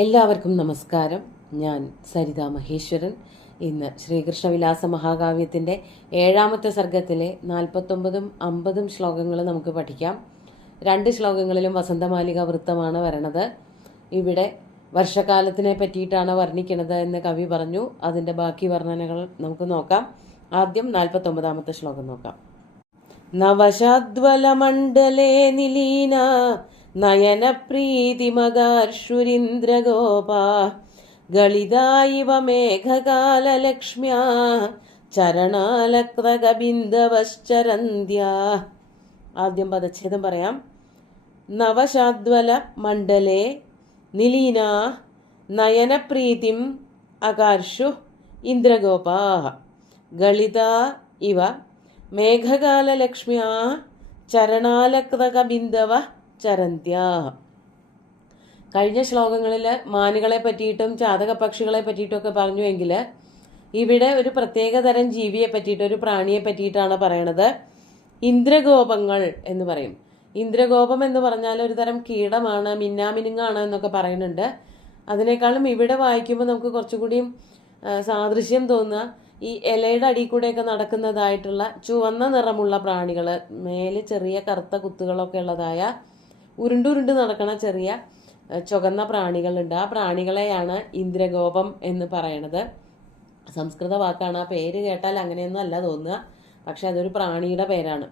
എല്ലാവർക്കും നമസ്കാരം. ഞാൻ സരിത മഹേശ്വരൻ. ഇന്ന് ശ്രീകൃഷ്ണവിലാസ മഹാകാവ്യത്തിൻ്റെ 7ാമത്തെ സർഗത്തിലെ 49ഉം 50ഉം ശ്ലോകങ്ങൾ നമുക്ക് പഠിക്കാം. 2 ശ്ലോകങ്ങളിലും വസന്തമാലിക വൃത്തമാണ് വരണത്. ഇവിടെ വർഷകാലത്തിനെ പറ്റിയിട്ടാണ് വർണ്ണിക്കുന്നത് എന്ന് കവി പറഞ്ഞു. അതിൻ്റെ ബാക്കി വർണ്ണനകൾ നമുക്ക് നോക്കാം. ആദ്യം 49ാമത്തെ ശ്ലോകം നോക്കാം. നവശാദ്വലമണ്ഡലേ നിലീന നയനപ്രീതിമഗാർഷുരീന്ദ്രഗോപാ ഗളിതായിവ മേഘകാലലക്ഷ്മ്യാ ചരണാലക്തകബിന്ദവശ്ചരന്ത്യാ. ആദ്യം പദച്ഛേദം പറയാം. നവശാദ്വല മണ്ഡലേ നിലീന നയനപ്രീതിം അകാർഷു ഇന്ദ്രഗോപാ ഗളിതാ ഇവ മേഘകാലലക്ഷ്മ്യാ ചരണാലക്തകബിന്ദവ ചരന്ത്യാ. കഴിഞ്ഞ ശ്ലോകങ്ങളിൽ മാനുകളെ പറ്റിയിട്ടും ചാതക പക്ഷികളെ പറ്റിയിട്ടൊക്കെ പറഞ്ഞുവെങ്കിൽ ഇവിടെ ഒരു പ്രത്യേകതരം ജീവിയെ പറ്റിയിട്ട്, ഒരു പ്രാണിയെ പറ്റിയിട്ടാണ് പറയണത്. ഇന്ദ്രഗോപങ്ങൾ എന്ന് പറയും. ഇന്ദ്രഗോപം എന്ന് പറഞ്ഞാൽ ഒരു തരം കീടമാണ്, മിന്നാമിനുങ്ങാണ് എന്നൊക്കെ പറയുന്നുണ്ട്. അതിനേക്കാളും ഇവിടെ വായിക്കുമ്പോൾ നമുക്ക് കുറച്ചുകൂടിയും സാദൃശ്യം തോന്നുക ഈ ഇലയുടെ അടിയിൽ കൂടെയൊക്കെ നടക്കുന്നതായിട്ടുള്ള ചുവന്ന നിറമുള്ള പ്രാണികൾ, മേല് ചെറിയ കറുത്ത കുത്തുകളൊക്കെ ഉള്ളതായ ഉരുണ്ടുരുണ്ട് നടക്കണ ചെറിയ ചുവന്ന പ്രാണികളുണ്ട്. ആ പ്രാണികളെയാണ് ഇന്ദ്രഗോപം എന്ന് പറയണത്. സംസ്കൃത വാക്കാണ്. ആ പേര് കേട്ടാൽ അങ്ങനെയൊന്നും അല്ല തോന്നുക, പക്ഷെ അതൊരു പ്രാണിയുടെ പേരാണ്.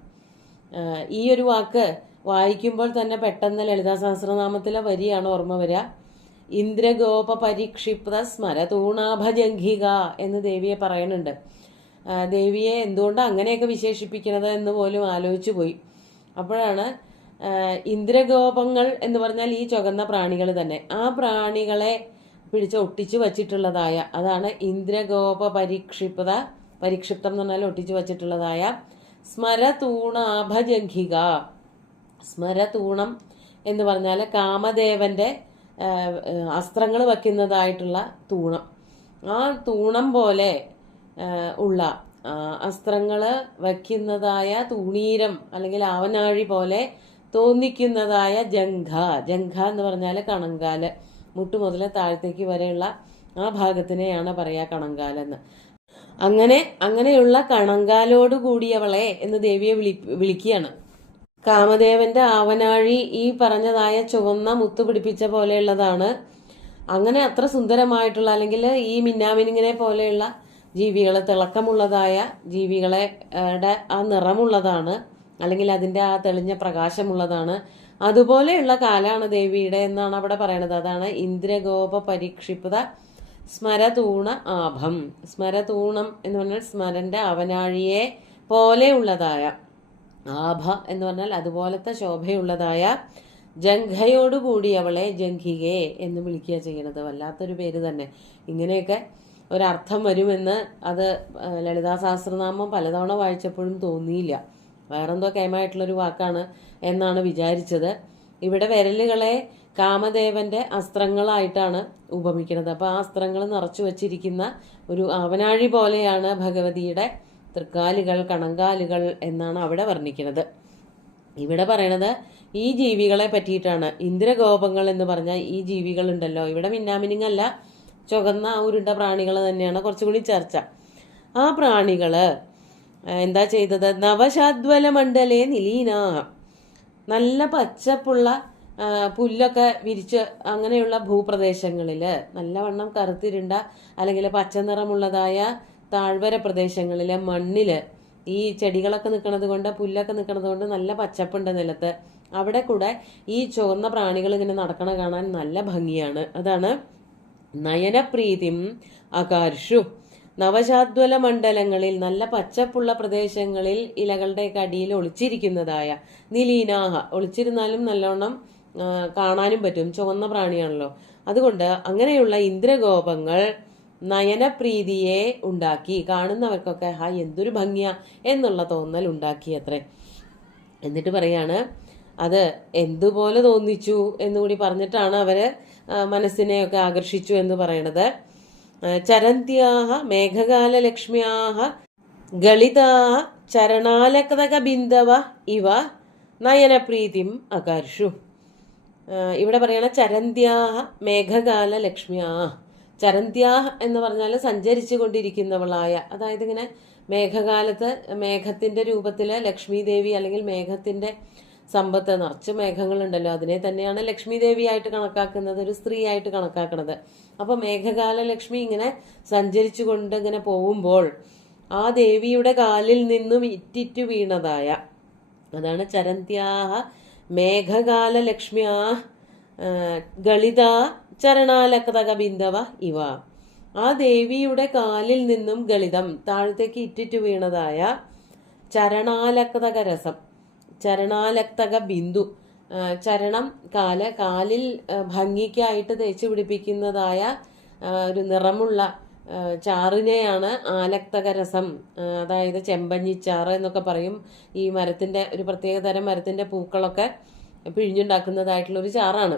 ഈ ഒരു വാക്ക് വായിക്കുമ്പോൾ തന്നെ പെട്ടെന്ന് ലളിതാ സഹസ്രനാമത്തിലെ വരിയാണ് ഓർമ്മ വരിക. ഇന്ദ്രഗോപ പരിക്ഷിപ്ത സ്മരതൂണാഭജംഘിക എന്ന് ദേവിയെ പറയുന്നുണ്ട്. ദേവിയെ എന്തുകൊണ്ടാണ് അങ്ങനെയൊക്കെ വിശേഷിപ്പിക്കുന്നത് എന്ന് പോലും ആലോചിച്ചു പോയി. അപ്പോഴാണ് ഇന്ദ്രഗോപങ്ങൾ എന്ന് പറഞ്ഞാൽ ഈ ചുവന്ന പ്രാണികൾ തന്നെ, ആ പ്രാണികളെ പിടിച്ച് ഒട്ടിച്ചു വച്ചിട്ടുള്ളതായ, അതാണ് ഇന്ദ്രഗോപ പരിക്ഷിപ്തം എന്ന് പറഞ്ഞാൽ ഒട്ടിച്ചു വച്ചിട്ടുള്ളതായ സ്മരതൂണാഭജംഘിക. സ്മരതൂണം എന്ന് പറഞ്ഞാൽ കാമദേവന്റെ അസ്ത്രങ്ങൾ വയ്ക്കുന്നതായിട്ടുള്ള തൂണം. ആ തൂണം പോലെ ഉള്ള അസ്ത്രങ്ങൾ വയ്ക്കുന്നതായ തൂണീരം അല്ലെങ്കിൽ ആവനാഴി പോലെ തോന്നിക്കുന്നതായ ജംഘ. ജംഘ എന്ന് പറഞ്ഞാൽ കണങ്കാല്, മുട്ടു മുതൽ താഴത്തേക്ക് വരെയുള്ള ആ ഭാഗത്തിനെയാണ് പറയുക കണങ്കാലെന്ന്. അങ്ങനെയുള്ള കണങ്കാലോട് കൂടിയവളെ എന്ന് ദേവിയെ വിളിക്കുകയാണ്. കാമദേവന്റെ ആവനാഴി ഈ പറഞ്ഞതായ ചുവന്ന മുത്തു പിടിപ്പിച്ച പോലെയുള്ളതാണ്. അങ്ങനെ അത്ര സുന്ദരമായിട്ടുള്ള, അല്ലെങ്കിൽ ഈ മിന്നാമിനിങ്ങിനെ പോലെയുള്ള ജീവികളെ, തിളക്കമുള്ളതായ ജീവികളെ ആ നിറമുള്ളതാണ്, അല്ലെങ്കിൽ അതിൻ്റെ ആ തെളിഞ്ഞ പ്രകാശമുള്ളതാണ്. അതുപോലെയുള്ള കാലാണ് ദേവിയുടെ എന്നാണ് അവിടെ പറയണത്. അതാണ് ഇന്ദ്രഗോപ പരിക്ഷിപ്ത സ്മരതൂണ ആഭം. സ്മരതൂണം എന്ന് പറഞ്ഞാൽ സ്മരന്റെ അവനാഴിയെ പോലെയുള്ളതായ, ആഭ എന്ന് പറഞ്ഞാൽ അതുപോലത്തെ ശോഭയുള്ളതായ ജംഘയോടുകൂടി അവളെ ജംഘികേ എന്ന് വിളിക്കുക ചെയ്യണത്. വല്ലാത്തൊരു പേര് തന്നെ. ഇങ്ങനെയൊക്കെ ഒരർത്ഥം വരുമെന്ന് അത് ലളിതാ സഹസ്രനാമം പലതവണ വായിച്ചപ്പോഴും തോന്നിയില്ല. വേറെന്തോ കേമായിട്ടുള്ളൊരു വാക്കാണ് എന്നാണ് വിചാരിച്ചത്. ഇവിടെ വിരലുകളെ കാമദേവന്റെ അസ്ത്രങ്ങളായിട്ടാണ് ഉപമിക്കുന്നത്. അപ്പോൾ ആ അസ്ത്രങ്ങൾ നിറച്ചു വച്ചിരിക്കുന്ന ഒരു ആവനാഴി പോലെയാണ് ഭഗവതിയുടെ തൃക്കാലുകൾ, കണങ്കാലുകൾ എന്നാണ് അവിടെ വർണ്ണിക്കുന്നത്. ഇവിടെ പറയണത് ഈ ജീവികളെ പറ്റിയിട്ടാണ്. ഇന്ദ്രഗോപങ്ങൾ എന്ന് പറഞ്ഞാൽ ഈ ജീവികളുണ്ടല്ലോ, ഇവിടെ മിന്നാമിനിങ്ങല്ല, ചുവന്ന ഉരുണ്ട പ്രാണികൾ തന്നെയാണ് കുറച്ചുകൂടി ചർച്ച. ആ പ്രാണികള് എന്താ ചെയ്തത്? നവശാദ്വല മണ്ഡലേ നിലീന, നല്ല പച്ചപ്പുള്ള പുല്ലൊക്കെ വിരിച്ച് അങ്ങനെയുള്ള ഭൂപ്രദേശങ്ങളിൽ, നല്ലവണ്ണം കറുത്തിരുണ്ട അല്ലെങ്കിൽ പച്ച നിറമുള്ളതായ താഴ്വര പ്രദേശങ്ങളിലെ മണ്ണില് ഈ ചെടികളൊക്കെ നിൽക്കുന്നത് കൊണ്ട്, പുല്ലൊക്കെ നിൽക്കുന്നത് കൊണ്ട് നല്ല പച്ചപ്പുണ്ട് നിലത്ത്. അവിടെ കൂടെ ഈ ചുവന്ന പ്രാണികൾ ഇങ്ങനെ നടക്കണ കാണാൻ നല്ല ഭംഗിയാണ്. അതാണ് നയനപ്രീതിം അകാർഷു. നവശാദ്വല മണ്ഡലങ്ങളിൽ, നല്ല പച്ചപ്പുള്ള പ്രദേശങ്ങളിൽ ഇലകളുടെയൊക്കെ അടിയിൽ ഒളിച്ചിരിക്കുന്നതായ നിലീനാഹ, ഒളിച്ചിരുന്നാലും നല്ലോണം കാണാനും പറ്റും, ചുവന്ന പ്രാണിയാണല്ലോ. അതുകൊണ്ട് അങ്ങനെയുള്ള ഇന്ദ്രഗോപങ്ങൾ നയനപ്രീതിയെ ഉണ്ടാക്കി, കാണുന്നവർക്കൊക്കെ എന്തൊരു ഭംഗിയാ എന്നുള്ള തോന്നൽ ഉണ്ടാക്കി അത്രേ. എന്നിട്ട് പറയാണ് അത് എന്തുപോലെ തോന്നിച്ചു എന്നുകൂടി പറഞ്ഞിട്ടാണ് അവര് മനസ്സിനെയൊക്കെ ആകർഷിച്ചു എന്ന് പറയണത്. ചരന്ത്യാഹ മേഘകാലലക്ഷ്മ്യാഹ ഗളിതാഹ ചരണാലകതക ബിന്ദവ ഇവ നയനപ്രീതിം അകർഷു. ഇവിടെ പറയണ ചരന്ത്യാഹ മേഘകാല ലക്ഷ്മിയാ. ചരന്ത്യാഹ എന്ന് പറഞ്ഞാൽ സഞ്ചരിച്ചു കൊണ്ടിരിക്കുന്നവളായ, അതായത് ഇങ്ങനെ മേഘകാലത്ത് മേഘത്തിന്റെ രൂപത്തിൽ ലക്ഷ്മി ദേവി അല്ലെങ്കിൽ മേഘത്തിന്റെ സമ്പത്ത്, നിറച്ച് മേഘങ്ങളുണ്ടല്ലോ, അതിനെ തന്നെയാണ് ലക്ഷ്മി ദേവിയായിട്ട് കണക്കാക്കുന്നത്, ഒരു സ്ത്രീ ആയിട്ട് കണക്കാക്കുന്നത്. അപ്പൊ മേഘകാല ലക്ഷ്മി ഇങ്ങനെ സഞ്ചരിച്ചു കൊണ്ട് ഇങ്ങനെ പോകുമ്പോൾ ആ ദേവിയുടെ കാലിൽ നിന്നും ഇറ്റിറ്റു വീണതായ, അതാണ് ചരന്ത്യാഹ മേഘകാല ലക്ഷ്മിയാ ഗളിത ചരണാലക്തക ബിന്ദവ ഇവ. ആ ദേവിയുടെ കാലിൽ നിന്നും ഗളിതം താഴത്തേക്ക് ഇറ്റിറ്റു വീണതായ ചരണാലക്തക രസം, ചരണാലക്തക ബിന്ദു, ചരണം കാലിൽ ഭംഗിക്കായിട്ട് തേച്ച് പിടിപ്പിക്കുന്നതായ ഒരു നിറമുള്ള ചാറിനെയാണ് ആലക്തക രസം, അതായത് ചെമ്പഞ്ഞിച്ചാറ് എന്നൊക്കെ പറയും. ഈ മരത്തിന്റെ ഒരു പ്രത്യേക തരം മരത്തിന്റെ പൂക്കളൊക്കെ പിഴിഞ്ഞുണ്ടാക്കുന്നതായിട്ടുള്ള ഒരു ചാറാണ്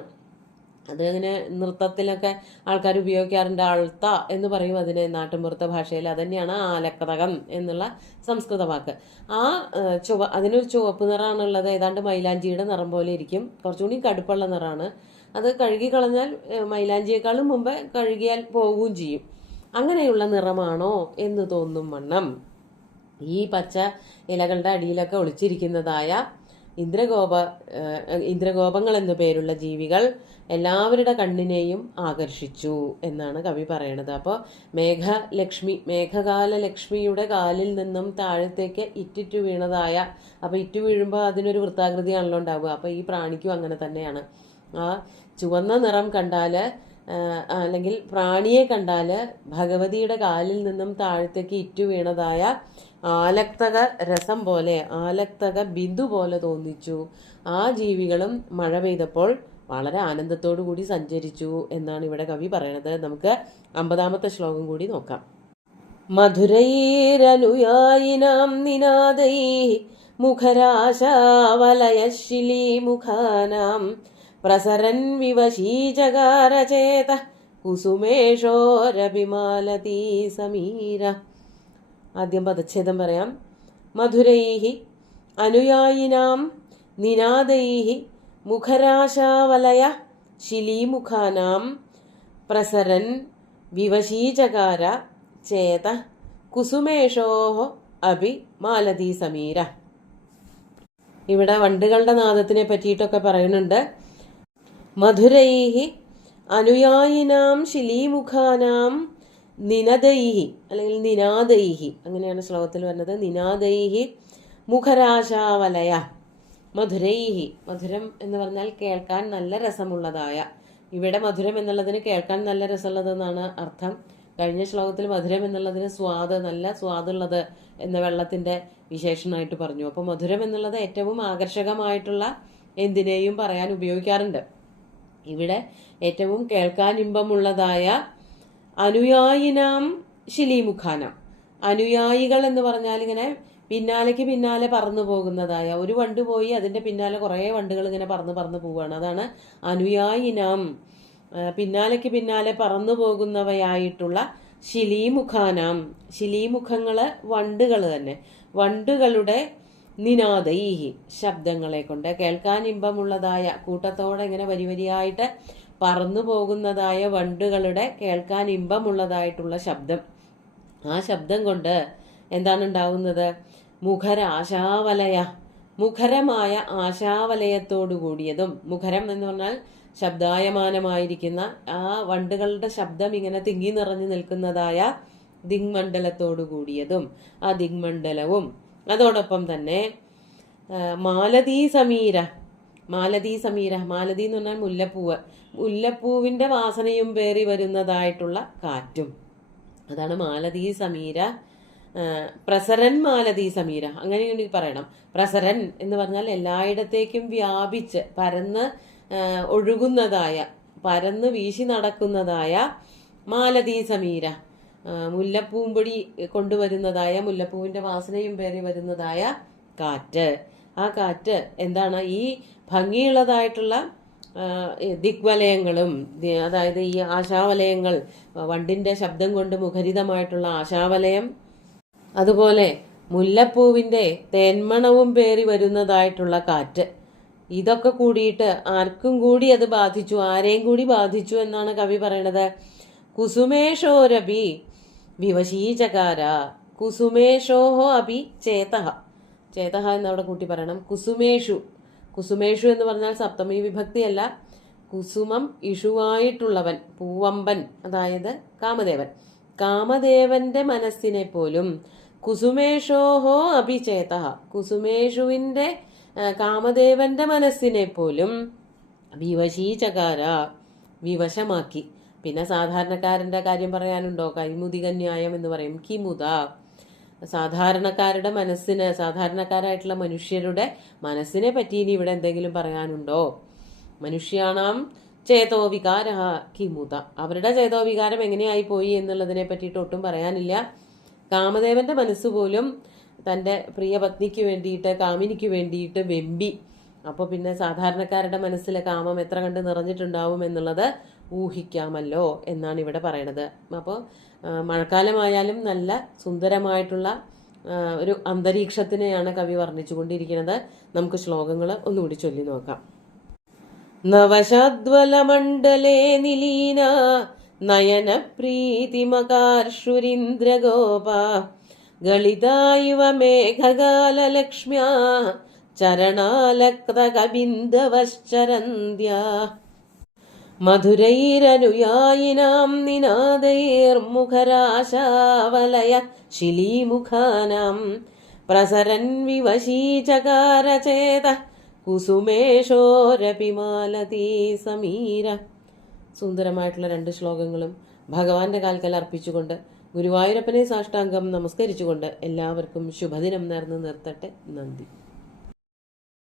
അത്. ഇങ്ങനെ നൃത്തത്തിലൊക്കെ ആൾക്കാർ ഉപയോഗിക്കാറുണ്ട്. അൾത്ത എന്ന് പറയും അതിന് നാട്ടുമ്പുറത്ത ഭാഷയിൽ. അതന്നെയാണ് ആലക്തകം എന്നുള്ള സംസ്കൃത വാക്ക്. ആ അതിനൊരു ചുവപ്പ് നിറമാണുള്ളത്, ഏതാണ്ട് മൈലാഞ്ചിയുടെ നിറം പോലെ ഇരിക്കും, കുറച്ചുകൂടി കടുപ്പുള്ള നിറമാണ് അത്. കഴുകി കളഞ്ഞാൽ മൈലാഞ്ചിയേക്കാളും മുമ്പ് കഴുകിയാൽ പോവുകയും ചെയ്യും. അങ്ങനെയുള്ള നിറമാണോ എന്ന് തോന്നും വണ്ണം ഈ പച്ച ഇലകളുടെ അടിയിലൊക്കെ ഒളിച്ചിരിക്കുന്നതായ ഇന്ദ്രഗോപങ്ങൾ എന്നു പേരുള്ള ജീവികൾ എല്ലാവരുടെ കണ്ണിനെയും ആകർഷിച്ചു എന്നാണ് കവി പറയണത്. അപ്പോൾ മേഘകാല ലക്ഷ്മിയുടെ കാലിൽ നിന്നും താഴത്തേക്ക് ഇറ്റിറ്റു വീണതായ, അപ്പോൾ ഇറ്റു വീഴുമ്പോൾ അതിനൊരു വൃത്താകൃതിയാണല്ലോ ഉണ്ടാവുക. അപ്പോൾ ഈ പ്രാണിക്കും അങ്ങനെ തന്നെയാണ്. ആ ചുവന്ന നിറം കണ്ടാൽ അല്ലെങ്കിൽ പ്രാണിയെ കണ്ടാൽ ഭഗവതിയുടെ കാലിൽ നിന്നും താഴത്തേക്ക് ഇറ്റു വീണതായ ആലക്തക രസം പോലെ, ആലക്തക ബിന്ദു പോലെ തോന്നിച്ചു. ആ ജീവികളും മഴ പെയ്തപ്പോൾ വളരെ ആനന്ദത്തോടു കൂടി സഞ്ചരിച്ചു എന്നാണ് ഇവിടെ കവി പറയണത്. നമുക്ക് 50-ാമത്തെ ശ്ലോകം കൂടി നോക്കാം. മധുരൈരനുയായിനാം നിനാദൈ മുഖരാശാവലയശിലീമുഖാനാം പ്രസരൻ വിവശീജകാരചേത കുസുമേഷോരഭിമാലതീ സമീര. ആദ്യം പദച്ഛേദം പറയാം. മധുരൈഹി അനുയായിനാം നിനാദൈഹി മുഖരാശാവലയ ശിലീമുഖാനാം പ്രസരൻ വിവശീചകാര ചേത കുസുമേഷോഹ അഭി മാലതീ സമീര. ഇവിടെ വണ്ടുകളുടെ നാദത്തിനെ പറ്റിയിട്ടൊക്കെ പറയുന്നുണ്ട്. മധുരൈഹി അനുയായിനാം ശിലീമുഖാനാം നിനദൈഹി അല്ലെങ്കിൽ നിനാദൈഹി, അങ്ങനെയാണ് ശ്ലോകത്തിൽ വരുന്നത്. നിനാദൈഹി മുഖരാശാവലയ. മധുരൈഹി, മധുരം എന്ന് പറഞ്ഞാൽ കേൾക്കാൻ നല്ല രസമുള്ളതായ. ഇവിടെ മധുരം എന്നുള്ളതിന് കേൾക്കാൻ നല്ല രസമുള്ളതെന്നാണ് അർത്ഥം. കഴിഞ്ഞ ശ്ലോകത്തിൽ മധുരം എന്നുള്ളതിന് സ്വാദ്, നല്ല സ്വാദുള്ളത് എന്ന വെള്ളത്തിന്റെ വിശേഷണമായിട്ട് പറഞ്ഞു. അപ്പോൾ മധുരം എന്നുള്ളത് ഏറ്റവും ആകർഷകമായിട്ടുള്ള എന്തിനേയും പറയാൻ ഉപയോഗിക്കാറുണ്ട്. ഇവിടെ ഏറ്റവും കേൾക്കാൻ ഇമ്പമുള്ളതായ അനുയായിനാം ശിലീമുഖാനാം. അനുയായികൾ എന്ന് പറഞ്ഞാൽ ഇങ്ങനെ പിന്നാലെ പറന്നു പോകുന്നതായ, ഒരു വണ്ട് പോയി അതിന്റെ പിന്നാലെ കുറേ വണ്ടുകൾ ഇങ്ങനെ പറന്ന് പോവുകയാണ്. അതാണ് അനുയായിനാം, പിന്നാലെ പറന്നു പോകുന്നവയായിട്ടുള്ള ശിലീമുഖാനാം. ശിലീമുഖങ്ങള് വണ്ടുകൾ തന്നെ, വണ്ടുകളുടെ നിനാദൈഹി ശബ്ദങ്ങളെ കൊണ്ട്, കേൾക്കാൻ ഇമ്പമുള്ളതായ കൂട്ടത്തോടെ ഇങ്ങനെ വരിവരിയായിട്ട് പറന്നു പോകുന്നതായ വണ്ടുകളുടെ കേൾക്കാൻ ഇമ്പമുള്ളതായിട്ടുള്ള ശബ്ദം. ആ ശബ്ദം കൊണ്ട് എന്താണ് ഉണ്ടാവുന്നത്? മുഖരാശാവലയ, മുഖരമായ ആശാവലയത്തോടു കൂടിയതും. മുഖരം എന്ന് പറഞ്ഞാൽ ശബ്ദായമാനമായിരിക്കുന്ന ആ വണ്ടുകളുടെ ശബ്ദം ഇങ്ങനെ തിങ്ങി നിറഞ്ഞു നിൽക്കുന്നതായ ദിഗ്മണ്ഡലത്തോടു കൂടിയതും. ആ ദിഗ്മണ്ഡലവും അതോടൊപ്പം തന്നെ മാലതീ സമീര. മാലതീ സമീര, മാലതി എന്ന് പറഞ്ഞാൽ മുല്ലപ്പൂവ്, മുല്ലപ്പൂവിന്റെ വാസനയും പേറി വരുന്നതായിട്ടുള്ള കാറ്റും. അതാണ് മാലതീ സമീര. പ്രസരൻ മാലതീ സമീര, അങ്ങനെ പറയണം. പ്രസരൻ എന്ന് പറഞ്ഞാൽ എല്ലായിടത്തേക്കും വ്യാപിച്ച് പരന്ന് ഒഴുകുന്നതായ, പരന്ന് വീശി നടക്കുന്നതായ മാലതീ സമീര, മുല്ലപ്പൂമ്പൊടി കൊണ്ടുവരുന്നതായ, മുല്ലപ്പൂവിന്റെ വാസനയും പേറി വരുന്നതായ കാറ്റ്. ആ കാറ്റ് എന്താണ്? ഈ ഭംഗിയുള്ളതായിട്ടുള്ള ദിഗ്വലയങ്ങളും, അതായത് ഈ ആശാവലയങ്ങൾ, വണ്ടിന്റെ ശബ്ദം കൊണ്ട് മുഖരിതമായിട്ടുള്ള ആശാവലയം, അതുപോലെ മുല്ലപ്പൂവിന്റെ തേന്മണവും പേറി വരുന്നതായിട്ടുള്ള കാറ്റ്, ഇതൊക്കെ കൂടിയിട്ട് ആർക്കും കൂടി അത് ബാധിച്ചു, ആരെയും കൂടി ബാധിച്ചു എന്നാണ് കവി പറയണത്. കുസുമേഷോരപി വിവശീചകാര. കുസുമേഷോഹോ അപി ചേതഹ. ചേതഹ എന്നവിടെ കൂട്ടി പറയണം. കുസുമേഷു. കുസുമേഷു എന്ന് പറഞ്ഞാൽ സപ്തമി വിഭക്തിയല്ല. കുസുമം ഇഷുവായിട്ടുള്ളവൻ, പൂവമ്പൻ, അതായത് കാമദേവൻ. കാമദേവന്റെ മനസ്സിനെ പോലും കുസുമേഷോഹോ അഭിചേതഃ. കുസുമേഷുവിന്റെ കാമദേവന്റെ മനസ്സിനെ പോലും വിവശീചകാര, വിവശമാക്കി. പിന്നെ സാധാരണക്കാരന്റെ കാര്യം പറയാനുണ്ടോ? കൈമുതിക ന്യായം എന്ന് പറയും. കിമുത. സാധാരണക്കാരുടെ മനസ്സിന്, സാധാരണക്കാരായിട്ടുള്ള മനുഷ്യരുടെ മനസ്സിനെ പറ്റി ഇനി ഇവിടെ എന്തെങ്കിലും പറയാനുണ്ടോ? മനുഷ്യാണാം ചേതോ വികാര കിമുത. അവരുടെ ചേതോ വികാരം എങ്ങനെയായി പോയി എന്നുള്ളതിനെ പറ്റിയിട്ട് ഒട്ടും പറയാനില്ല. കാമദേവന്റെ മനസ്സ് പോലും തൻ്റെ പ്രിയ പത്നിക്ക് വേണ്ടിയിട്ട്, കാമിനിക്ക് വേണ്ടിയിട്ട് വെമ്പി. അപ്പോൾ പിന്നെ സാധാരണക്കാരുടെ മനസ്സിലെ കാമം എത്ര കണ്ട് നിറഞ്ഞിട്ടുണ്ടാവും എന്നുള്ളത് ഊഹിക്കാമല്ലോ എന്നാണ് ഇവിടെ പറയണത്. അപ്പോൾ മഴക്കാലമായാലും നല്ല സുന്ദരമായിട്ടുള്ള ഒരു അന്തരീക്ഷത്തിനെയാണ് കവി വർണ്ണിച്ചുകൊണ്ടിരിക്കുന്നത്. നമുക്ക് ശ്ലോകങ്ങൾ ഒന്നുകൂടി ചൊല്ലി നോക്കാം. നവശാദ്വലമണ്ഡലേ നിലീന നയന പ്രീതിമകാർഷുരീന്ദ്രഗോപ ഗളിതായുവ മേഘകാലലക്ഷ്മ്യാ ചരണാലക്തകബിന്ദവശ്ചരന്ത്യാ മധുരൈരനുയായിനാം നിനാദൈർമുഖരാശാവലയ ശിലീമുഖാനാം പ്രസരൻ വിവശീചകാരചേത കുസുമേഷോരപി മാലതീ സമീര. സുന്ദരമായിട്ടുള്ള 2 ശ്ലോകങ്ങളും ഭഗവാന്റെ കാൽക്കൽ അർപ്പിച്ചുകൊണ്ട് ഗുരുവായൂരപ്പനെ സാഷ്ടാംഗം നമസ്കരിച്ചുകൊണ്ട് എല്ലാവർക്കും ശുഭദിനം നേർന്ന് നിർത്തട്ടെ. നന്ദി.